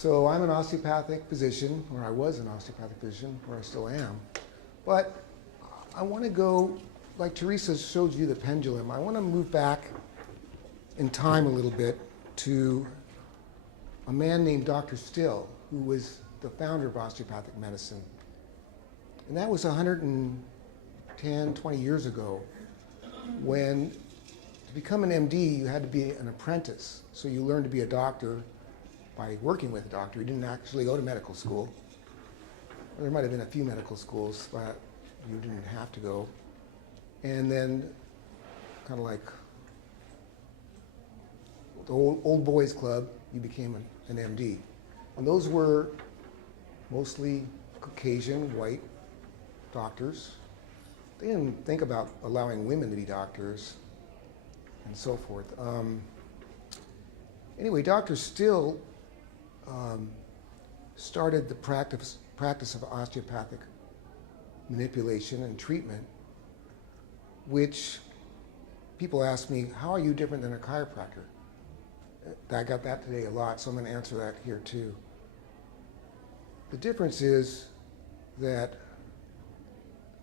So I'm an osteopathic physician, or I was an osteopathic physician, or I still am. But I want to go, like Teresa showed you the pendulum, I want to move back in time a little bit to a man named Dr. Still, who was the founder of osteopathic medicine. And that was 110, 20 years ago, when to become an MD, you had to be an apprentice. So you learned to be a doctor by working with a doctor. You didn't actually go to medical school. There might have been a few medical schools, but you didn't have to go. And then, kind of like the old boys club, you became an MD. And those were mostly Caucasian, white doctors. They didn't think about allowing women to be doctors and so forth. Anyway, Dr. Still started the practice of osteopathic manipulation and treatment, which people ask me, how are you different than a chiropractor? I got that today a lot, so I'm going to answer that here too. The difference is that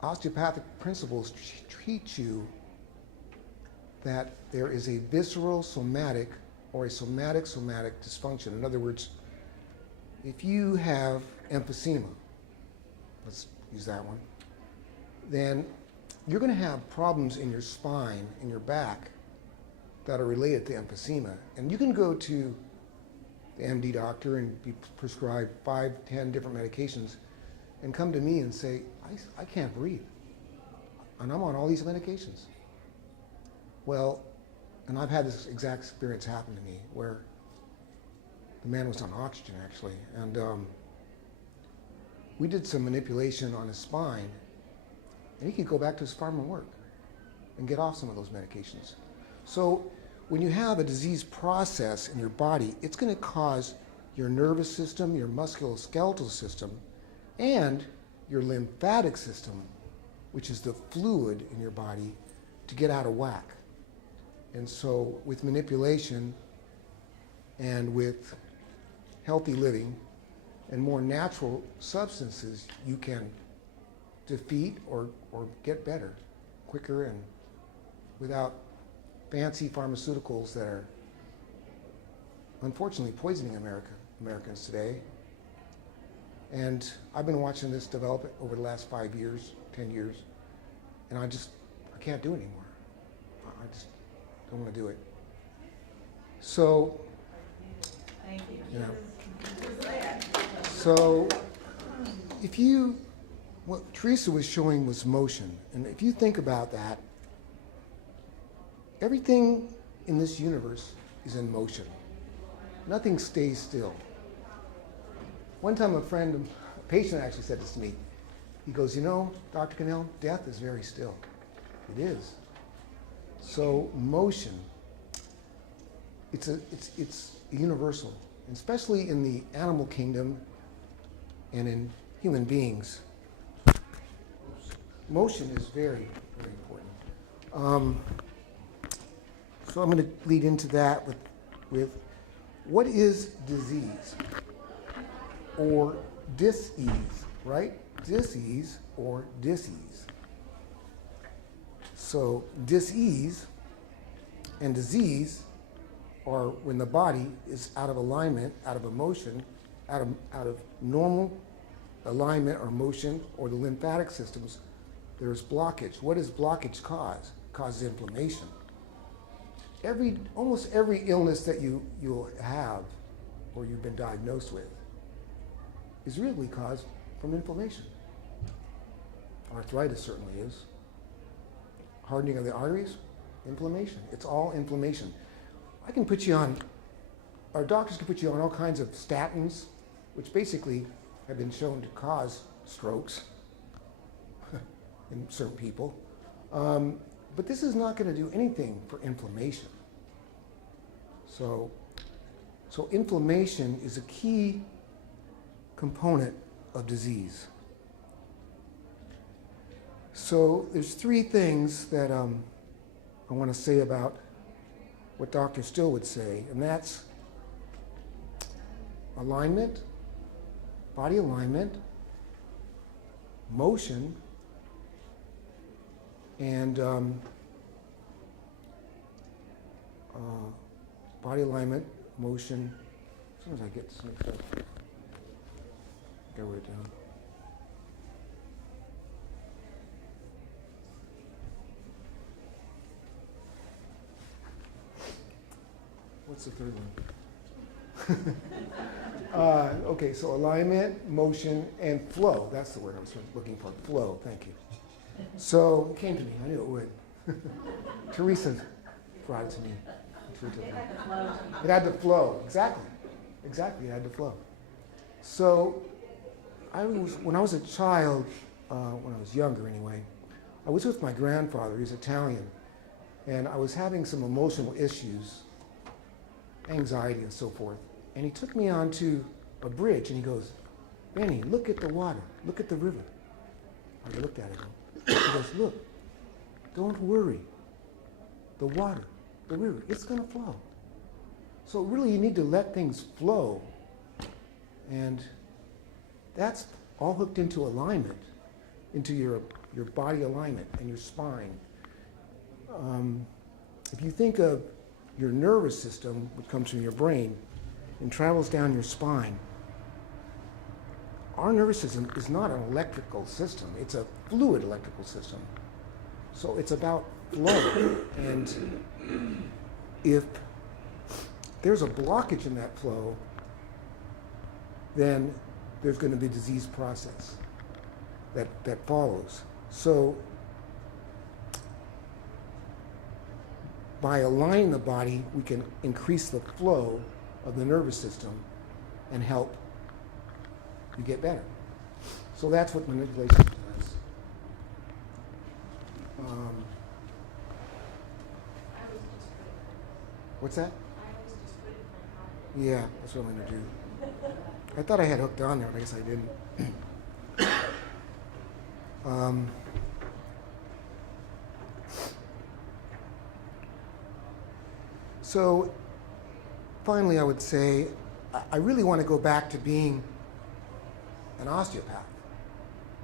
osteopathic principles teach you that there is a visceral somatic or a somatic dysfunction. In other words, if you have emphysema, let's use that one, then you're going to have problems in your spine, in your back, that are related to emphysema. And you can go to the MD doctor and be prescribed 5, 10 different medications and come to me and say, I can't breathe. And I'm on all these medications. Well, and I've had this exact experience happen to me where the man was on oxygen actually. And we did some manipulation on his spine and he could go back to his farm and work and get off some of those medications. So when you have a disease process in your body, it's going to cause your nervous system, your musculoskeletal system, and your lymphatic system, which is the fluid in your body, to get out of whack. And so with manipulation and with healthy living and more natural substances, you can defeat or get better quicker and without fancy pharmaceuticals that are unfortunately poisoning Americans today. And I've been watching this develop over the last 5 years, 10 years, and I can't do it anymore. I just don't want to do it. So, thank you. Yeah. So, what Teresa was showing was motion, and if you think about that, everything in this universe is in motion. Nothing stays still. One time a patient actually said this to me. He goes, you know, Dr. Cannell, death is very still. It is. So motion, it's universal, especially in the animal kingdom and in human beings. Motion is very, very important. So I'm going to lead into that with what is disease or dis-ease, right? Dis-ease or dis-ease. So dis-ease and disease are when the body is out of alignment, out of emotion, out of normal alignment or motion, or the lymphatic systems, there's blockage. What does blockage cause? It causes inflammation. Almost every illness that you'll have or you've been diagnosed with is really caused from inflammation. Arthritis certainly is. Hardening of the arteries, inflammation. It's all inflammation. I can put you on, our doctors can put you on all kinds of statins, which basically have been shown to cause strokes in certain people. But this is not going to do anything for inflammation. So inflammation is a key component of disease. So there's 3 things that I want to say about what Dr. Still would say, and that's alignment, body alignment, motion, and body alignment, motion. Sometimes I get this mixed up. I wrote it down. What's the third one? Okay, so alignment, motion, and flow. That's the word I was looking for. Flow, thank you. So it came to me. I knew it would. Teresa brought it to me. It had to flow. Exactly. Exactly, it had to flow. So when I was a child, when I was younger anyway, I was with my grandfather. He's Italian. And I was having some emotional issues, anxiety and so forth. And he took me onto a bridge and he goes, "Benny, look at the water. Look at the river." I looked at it. He goes, "Look, don't worry. The water, the river, it's going to flow." So really you need to let things flow. And that's all hooked into alignment, into your body alignment and your spine. If you think of your nervous system, which comes from your brain and travels down your spine, our nervous system is not an electrical system. It's a fluid electrical system. So it's about flow. And if there's a blockage in that flow, then there's going to be a disease process that follows. So by aligning the body, we can increase the flow of the nervous system and help you get better. So that's what manipulation does. What's that? Yeah, that's what I'm going to do. I thought I had hooked on there, but I guess I didn't. So finally, I would say I really want to go back to being an osteopath.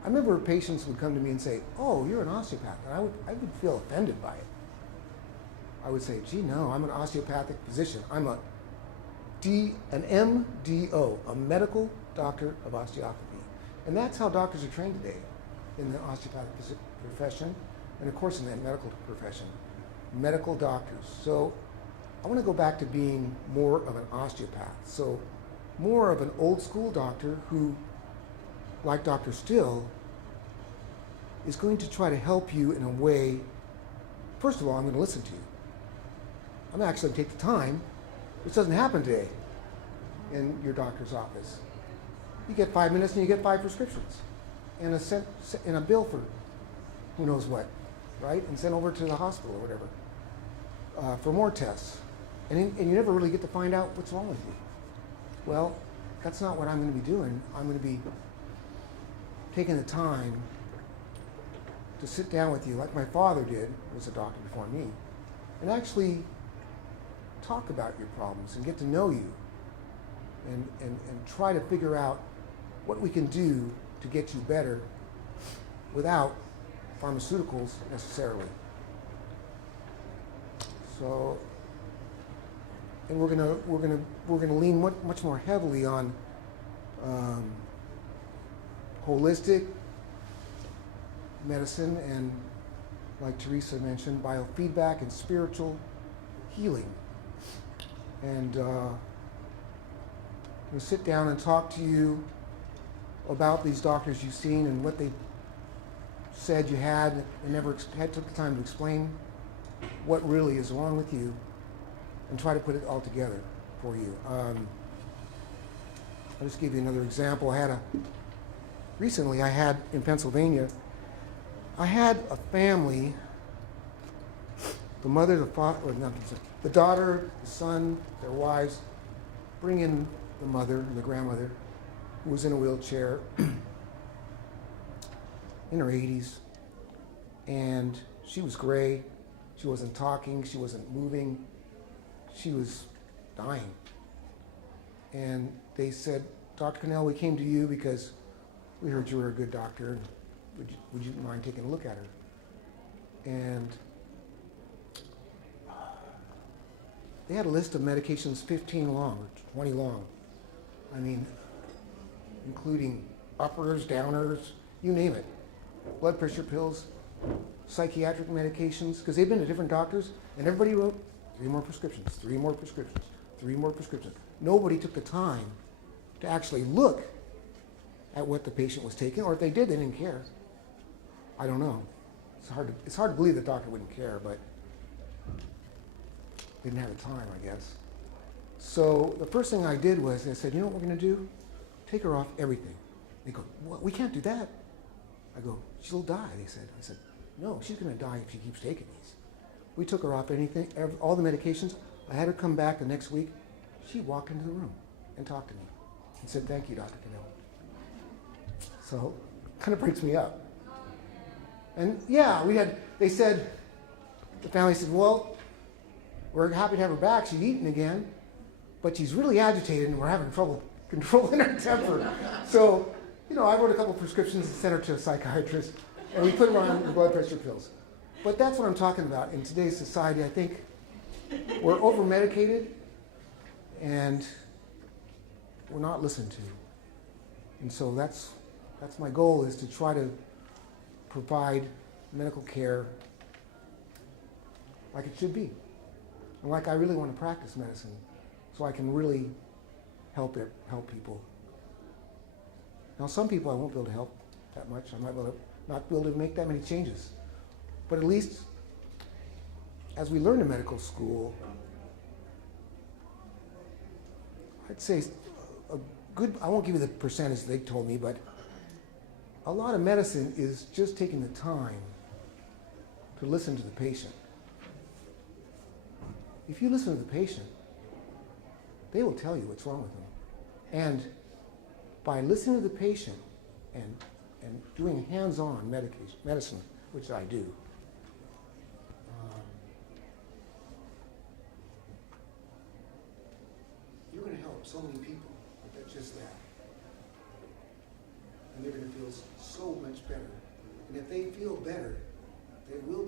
I remember patients would come to me and say, "Oh, you're an osteopath," and I would feel offended by it. I would say, "Gee, no, I'm an osteopathic physician. I'm an MDO, a medical doctor of osteopathy." And that's how doctors are trained today in the osteopathic profession, and of course in the medical profession, medical doctors. So I want to go back to being more of an osteopath. So more of an old school doctor who, like Dr. Still, is going to try to help you in a way. First of all, I'm going to listen to you. I'm actually going to take the time. This doesn't happen today in your doctor's office. You get 5 minutes and you get 5 prescriptions and a bill for who knows what, right? And sent over to the hospital or whatever for more tests. And you never really get to find out what's wrong with you. Well, that's not what I'm going to be doing. I'm going to be taking the time to sit down with you, like my father did, who was a doctor before me, and actually talk about your problems and get to know you and try to figure out what we can do to get you better without pharmaceuticals necessarily. So, and we're gonna lean much more heavily on holistic medicine and, like Teresa mentioned, biofeedback and spiritual healing. And we'll sit down and talk to you about these doctors you've seen and what they said you had and never took the time to explain what really is wrong with you, and try to put it all together for you. I'll just give you another example. Recently I had in Pennsylvania, I had a family, the mother, the father, or not the daughter, the son, their wives, bring in the mother and the grandmother, who was in a wheelchair, in her 80s, and she was gray. She wasn't talking, she wasn't moving, she was dying. And they said, Dr. Cannell, we came to you because we heard you were a good doctor, and would you mind taking a look at her? And they had a list of medications 15 long, or 20 long. I mean, including uppers, downers, you name it. Blood pressure pills, psychiatric medications, because they've been to different doctors, and everybody wrote 3 more prescriptions, 3 more prescriptions, 3 more prescriptions. Nobody took the time to actually look at what the patient was taking, or if they did, they didn't care. I don't know. It's hard to believe the doctor wouldn't care, but they didn't have the time, I guess. So the first thing I did was I said, you know what we're going to do? Take her off everything. They go, well, we can't do that. I go, she'll die, they said. I said, no, she's going to die if she keeps taking these. We took her off anything, all the medications. I had her come back the next week. She walked into the room and talked to me and said, thank you, Dr. Cannell. So it kind of breaks me up. And yeah, they said, the family said, well, we're happy to have her back. She's eating again, but she's really agitated and we're having trouble controlling her temper. So, I wrote a couple prescriptions and sent her to a psychiatrist, and we put her on the blood pressure pills. But that's what I'm talking about. In today's society, I think we're over-medicated and we're not listened to. And so that's my goal, is to try to provide medical care like it should be. And like I really want to practice medicine so I can really help people. Now, some people I won't be able to help that much. I might not be able to make that many changes. But at least, as we learn in medical school, I'd say I won't give you the percentage they told me, but a lot of medicine is just taking the time to listen to the patient. If you listen to the patient, they will tell you what's wrong with them. And by listening to the patient and doing hands-on medicine, which I do, you're going to help so many people with just that. And they're going to feel so much better. And if they feel better, they will